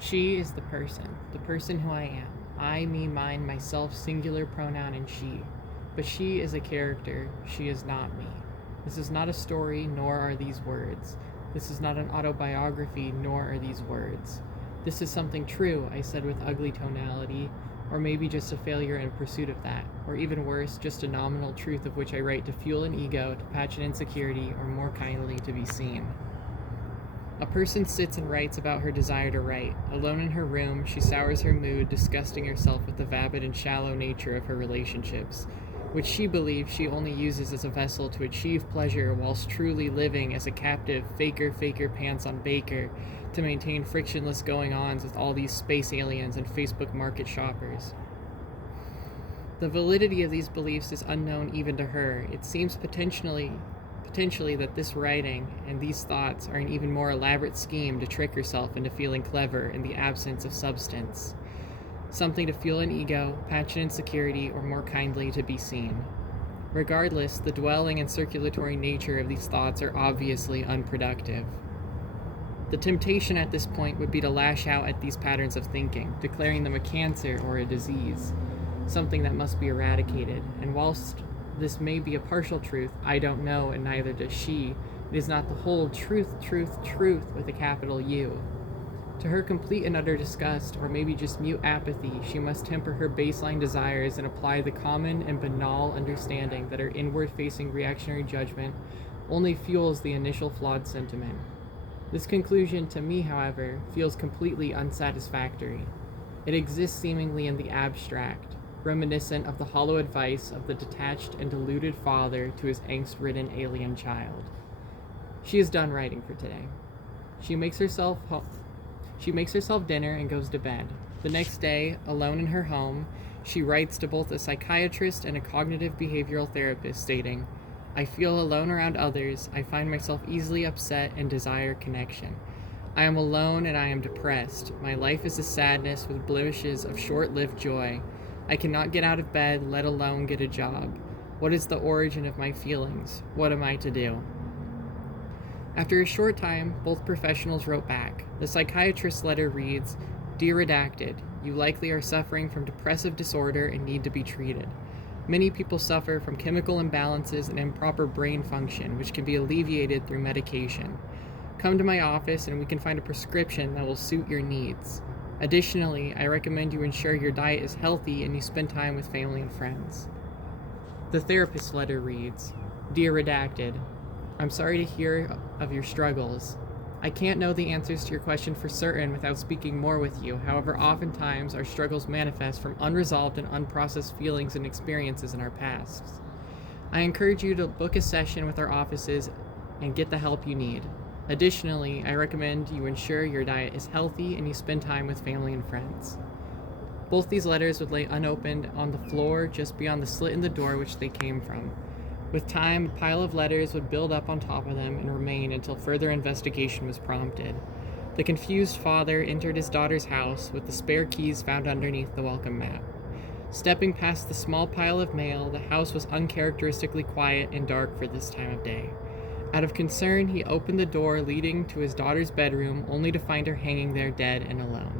She is the person who I am. I, me, mine, myself, singular pronoun, and she. But she is a character, she is not me. This is not a story, nor are these words. This is not an autobiography, nor are these words. This is something true, I said with ugly tonality, or maybe just a failure in pursuit of that, or even worse, just a nominal truth of which I write to fuel an ego, to patch an insecurity, or more kindly, to be seen. A person sits and writes about her desire to write. Alone in her room, she sours her mood, disgusting herself with the vapid and shallow nature of her relationships, which she believes she only uses as a vessel to achieve pleasure whilst truly living as a captive faker pants on baker to maintain frictionless going-ons with all these space aliens and Facebook market shoppers. The validity of these beliefs is unknown even to her. It seems potentially that this writing and these thoughts are an even more elaborate scheme to trick herself into feeling clever in the absence of substance. Something to fuel an ego, patch an insecurity, or more kindly, to be seen. Regardless, the dwelling and circulatory nature of these thoughts are obviously unproductive. The temptation at this point would be to lash out at these patterns of thinking, declaring them a cancer or a disease, something that must be eradicated, and whilst this may be a partial truth, I don't know, and neither does she. It is not the whole truth with a capital U. To her complete and utter disgust, or maybe just mute apathy, she must temper her baseline desires and apply the common and banal understanding that her inward-facing reactionary judgment only fuels the initial flawed sentiment. This conclusion, to me, however, feels completely unsatisfactory. It exists seemingly in the abstract, reminiscent of the hollow advice of the detached and deluded father to his angst-ridden alien child. She is done writing for today. She makes herself dinner and goes to bed. The next day, alone in her home, she writes to both a psychiatrist and a cognitive behavioral therapist, stating, "I feel alone around others. I find myself easily upset and desire connection. I am alone and I am depressed. My life is a sadness with blemishes of short-lived joy. I cannot get out of bed, let alone get a job. What is the origin of my feelings? What am I to do?" After a short time, both professionals wrote back. The psychiatrist's letter reads, "Dear Redacted, you likely are suffering from depressive disorder and need to be treated. Many people suffer from chemical imbalances and improper brain function, which can be alleviated through medication. Come to my office and we can find a prescription that will suit your needs. Additionally, I recommend you ensure your diet is healthy and you spend time with family and friends." The therapist's letter reads, "Dear Redacted, I'm sorry to hear of your struggles. I can't know the answers to your question for certain without speaking more with you. However, oftentimes our struggles manifest from unresolved and unprocessed feelings and experiences in our pasts. I encourage you to book a session with our offices and get the help you need. Additionally, I recommend you ensure your diet is healthy and you spend time with family and friends." Both these letters would lay unopened on the floor just beyond the slit in the door which they came from. With time, a pile of letters would build up on top of them and remain until further investigation was prompted. The confused father entered his daughter's house with the spare keys found underneath the welcome mat. Stepping past the small pile of mail, the house was uncharacteristically quiet and dark for this time of day. Out of concern, he opened the door leading to his daughter's bedroom, only to find her hanging there dead and alone.